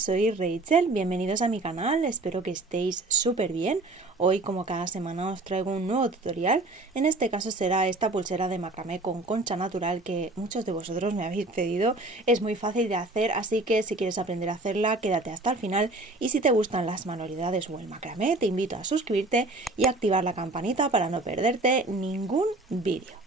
soy Rachel, bienvenidos a mi canal, espero que estéis súper bien. Hoy, como cada semana, os traigo un nuevo tutorial. En este caso será esta pulsera de macramé con concha natural que muchos de vosotros me habéis pedido. Es muy fácil de hacer, así que si quieres aprender a hacerla, quédate hasta el final. Y si te gustan las manualidades o el macramé, te invito a suscribirte y activar la campanita para no perderte ningún vídeo.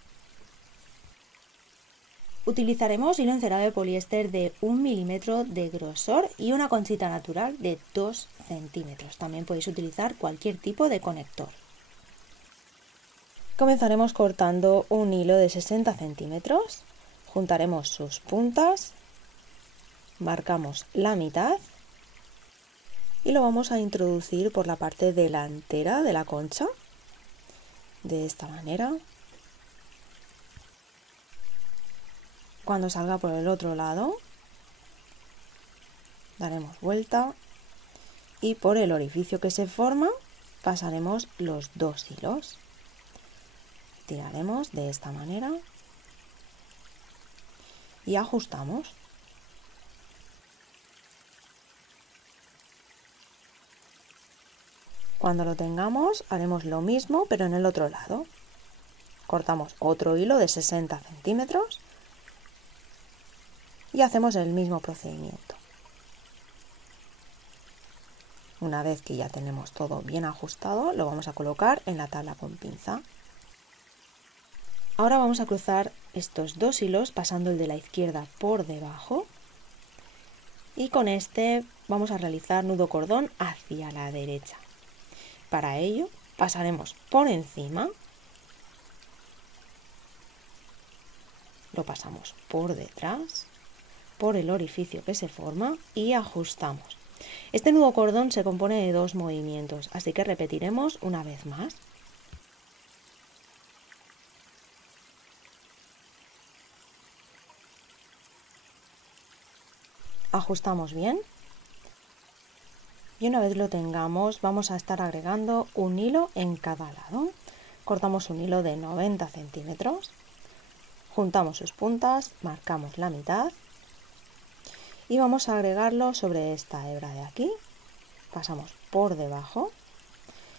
Utilizaremos hilo encerado de poliéster de 1 milímetro de grosor y una conchita natural de 2 centímetros. También podéis utilizar cualquier tipo de conector. Comenzaremos cortando un hilo de 60 centímetros. Juntaremos sus puntas, marcamos la mitad y lo vamos a introducir por la parte delantera de la concha, de esta manera. Cuando salga por el otro lado, daremos vuelta y por el orificio que se forma pasaremos los dos hilos. Tiraremos de esta manera y ajustamos. Cuando lo tengamos haremos lo mismo pero en el otro lado. Cortamos otro hilo de 60 centímetros y hacemos el mismo procedimiento. Una vez que ya tenemos todo bien ajustado, lo vamos a colocar en la tabla con pinza. Ahora vamos a cruzar estos dos hilos pasando el de la izquierda por debajo y con este vamos a realizar nudo cordón hacia la derecha. Para ello pasaremos por encima, lo pasamos por detrás, por el orificio que se forma y ajustamos. Este nudo cordón se compone de dos movimientos, así que repetiremos una vez más. Ajustamos bien y una vez lo tengamos vamos a estar agregando un hilo en cada lado. Cortamos un hilo de 90 centímetros, juntamos sus puntas, marcamos la mitad y vamos a agregarlo sobre esta hebra de aquí. Pasamos por debajo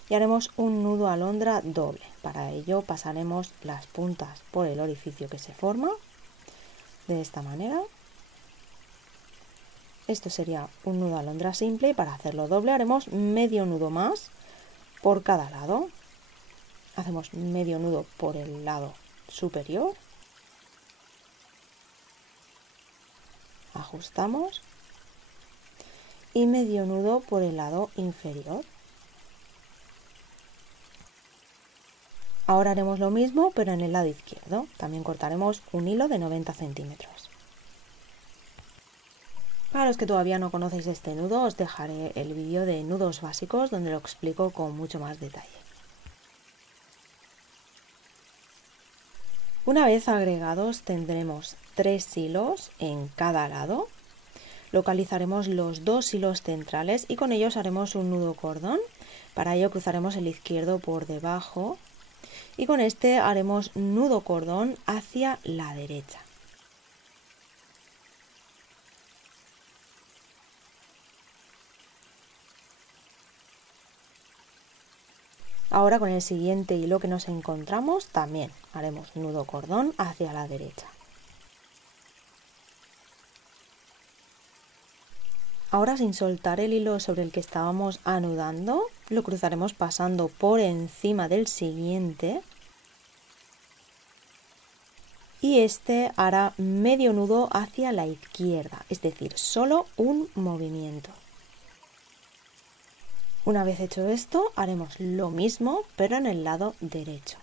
y haremos un nudo alondra doble. Para ello pasaremos las puntas por el orificio que se forma de esta manera. Esto sería un nudo alondra simple y para hacerlo doble haremos medio nudo más por cada lado. Hacemos medio nudo por el lado superior, ajustamos y medio nudo por el lado inferior. Ahora haremos lo mismo pero en el lado izquierdo. También cortaremos un hilo de 90 centímetros. Para los que todavía no conocéis este nudo, os dejaré el vídeo de nudos básicos donde lo explico con mucho más detalle. Una vez agregados tendremos 3 hilos en cada lado. Localizaremos los dos hilos centrales y con ellos haremos un nudo cordón. Para ello cruzaremos el izquierdo por debajo y con este haremos nudo cordón hacia la derecha. Ahora con el siguiente hilo que nos encontramos también haremos nudo cordón hacia la derecha. Ahora, sin soltar el hilo sobre el que estábamos anudando, lo cruzaremos pasando por encima del siguiente y este hará medio nudo hacia la izquierda, es decir, solo un movimiento. Una vez hecho esto, haremos lo mismo pero en el lado derecho.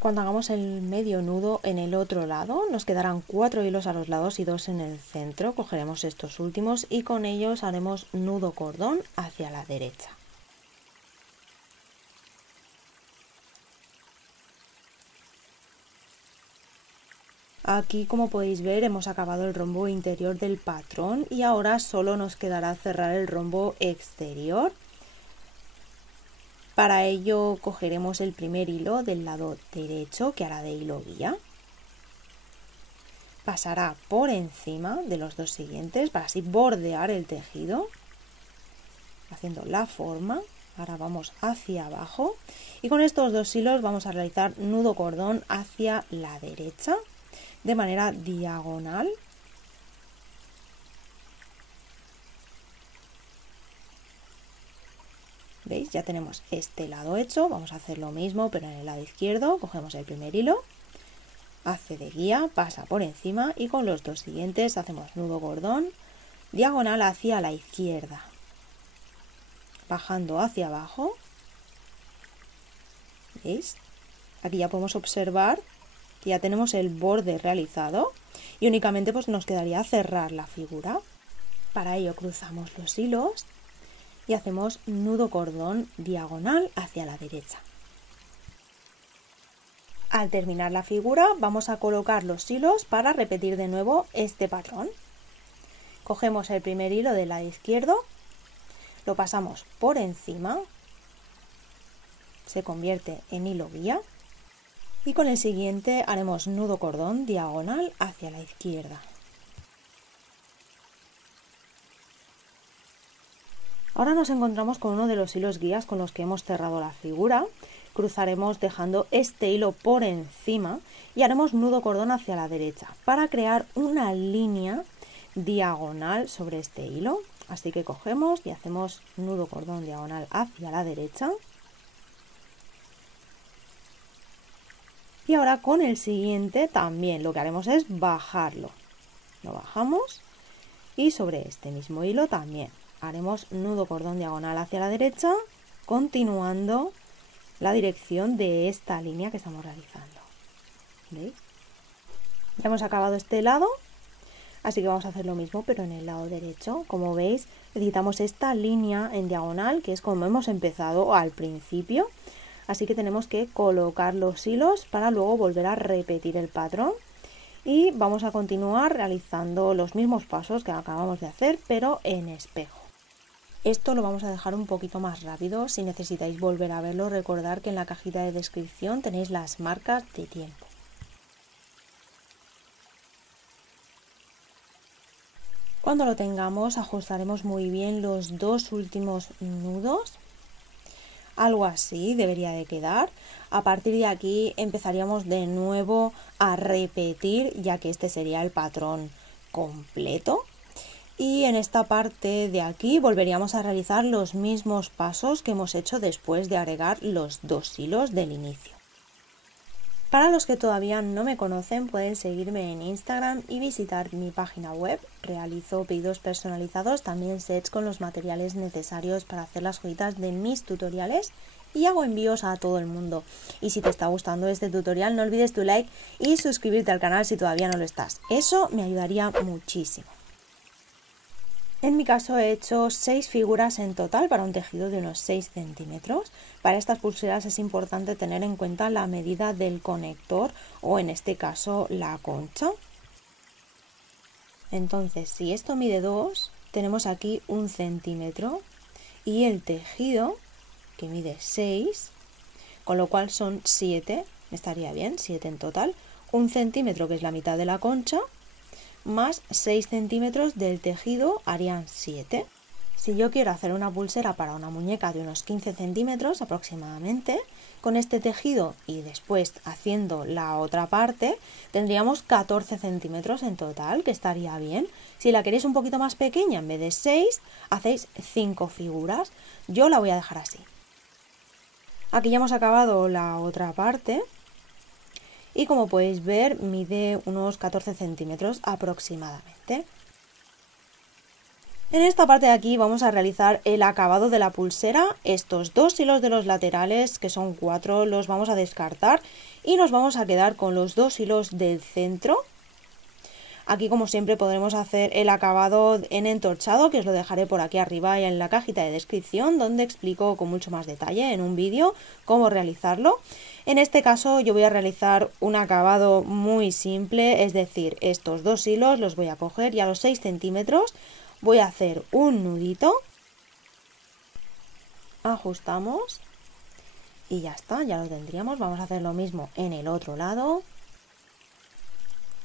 Cuando hagamos el medio nudo en el otro lado, nos quedarán 4 hilos a los lados y 2 en el centro. Cogeremos estos últimos y con ellos haremos nudo cordón hacia la derecha. Aquí, como podéis ver, hemos acabado el rombo interior del patrón y ahora solo nos quedará cerrar el rombo exterior. Para ello cogeremos el primer hilo del lado derecho, que hará de hilo guía. Pasará por encima de los dos siguientes para así bordear el tejido, haciendo la forma. Ahora vamos hacia abajo y con estos dos hilos vamos a realizar nudo cordón hacia la derecha de manera diagonal. ¿Veis? Ya tenemos este lado hecho. Vamos a hacer lo mismo pero en el lado izquierdo. Cogemos el primer hilo, hace de guía, pasa por encima y con los dos siguientes hacemos nudo cordón diagonal hacia la izquierda, bajando hacia abajo. ¿Veis? Aquí ya podemos observar que ya tenemos el borde realizado y únicamente pues nos quedaría cerrar la figura. Para ello cruzamos los hilos y hacemos nudo cordón diagonal hacia la derecha. Al terminar la figura vamos a colocar los hilos para repetir de nuevo este patrón. Cogemos el primer hilo del lado izquierdo, lo pasamos por encima, se convierte en hilo guía y con el siguiente haremos nudo cordón diagonal hacia la izquierda. Ahora nos encontramos con uno de los hilos guías con los que hemos cerrado la figura. Cruzaremos dejando este hilo por encima y haremos nudo cordón hacia la derecha para crear una línea diagonal sobre este hilo. Así que cogemos y hacemos nudo cordón diagonal hacia la derecha. Y ahora con el siguiente también lo que haremos es bajarlo. Lo bajamos y sobre este mismo hilo también haremos nudo cordón diagonal hacia la derecha, continuando la dirección de esta línea que estamos realizando. ¿Veis? Ya hemos acabado este lado, así que vamos a hacer lo mismo pero en el lado derecho. Como veis, necesitamos esta línea en diagonal, que es como hemos empezado al principio. Así que tenemos que colocar los hilos para luego volver a repetir el patrón. Y vamos a continuar realizando los mismos pasos que acabamos de hacer, pero en espejo. Esto lo vamos a dejar un poquito más rápido. Si necesitáis volver a verlo, recordad que en la cajita de descripción tenéis las marcas de tiempo. Cuando lo tengamos, ajustaremos muy bien los dos últimos nudos. Algo así debería de quedar. A partir de aquí empezaríamos de nuevo a repetir, ya que este sería el patrón completo. Y en esta parte de aquí volveríamos a realizar los mismos pasos que hemos hecho después de agregar los dos hilos del inicio. Para los que todavía no me conocen, pueden seguirme en Instagram y visitar mi página web. Realizo pedidos personalizados, también sets con los materiales necesarios para hacer las joyitas de mis tutoriales y hago envíos a todo el mundo. Y si te está gustando este tutorial, no olvides tu like y suscribirte al canal si todavía no lo estás. Eso me ayudaría muchísimo. En mi caso he hecho 6 figuras en total para un tejido de unos 6 centímetros. Para estas pulseras es importante tener en cuenta la medida del conector o en este caso la concha. Entonces, si esto mide 2, tenemos aquí 1 centímetro y el tejido que mide 6, con lo cual son 7, estaría bien, 7 en total. 1 centímetro, que es la mitad de la concha, más 6 centímetros del tejido harían 7. Si yo quiero hacer una pulsera para una muñeca de unos 15 centímetros aproximadamente, con este tejido y después haciendo la otra parte, tendríamos 14 centímetros en total, que estaría bien. Si la queréis un poquito más pequeña, en vez de 6, hacéis 5 figuras. Yo la voy a dejar así. Aquí ya hemos acabado la otra parte. Y como podéis ver, mide unos 14 centímetros aproximadamente. En esta parte de aquí vamos a realizar el acabado de la pulsera. Estos dos hilos de los laterales, que son 4, los vamos a descartar y nos vamos a quedar con los dos hilos del centro. Aquí, como siempre, podremos hacer el acabado en entorchado, que os lo dejaré por aquí arriba y en la cajita de descripción, donde explico con mucho más detalle en un vídeo cómo realizarlo. En este caso yo voy a realizar un acabado muy simple, es decir, estos 2 hilos los voy a coger y a los 6 centímetros voy a hacer un nudito, ajustamos y ya está, ya lo tendríamos. Vamos a hacer lo mismo en el otro lado.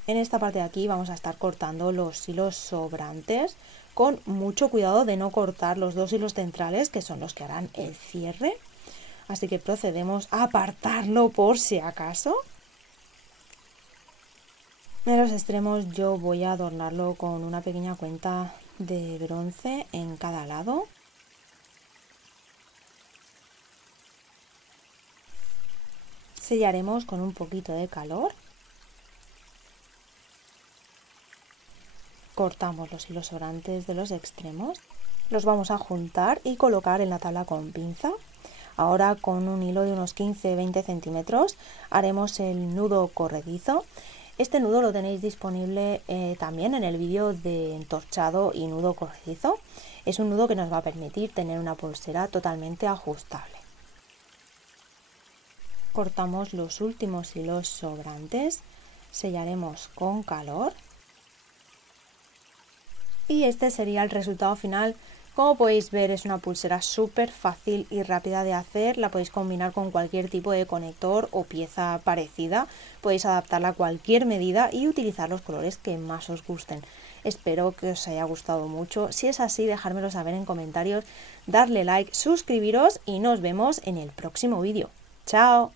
En esta parte de aquí vamos a estar cortando los hilos sobrantes, con mucho cuidado de no cortar los 2 hilos centrales, que son los que harán el cierre. Así que procedemos a apartarlo por si acaso. En los extremos yo voy a adornarlo con una pequeña cuenta de bronce en cada lado. Sellaremos con un poquito de calor. Cortamos los hilos sobrantes de los extremos. Los vamos a juntar y colocar en la tabla con pinza. Ahora, con un hilo de unos 15-20 centímetros haremos el nudo corredizo. Este nudo lo tenéis disponible también en el vídeo de entorchado y nudo corredizo. Es un nudo que nos va a permitir tener una pulsera totalmente ajustable. Cortamos los últimos hilos sobrantes, sellaremos con calor. Y este sería el resultado final. Como podéis ver, es una pulsera súper fácil y rápida de hacer. La podéis combinar con cualquier tipo de conector o pieza parecida. Podéis adaptarla a cualquier medida y utilizar los colores que más os gusten. Espero que os haya gustado mucho. Si es así, dejármelo saber en comentarios, darle like, suscribiros y nos vemos en el próximo vídeo. ¡Chao!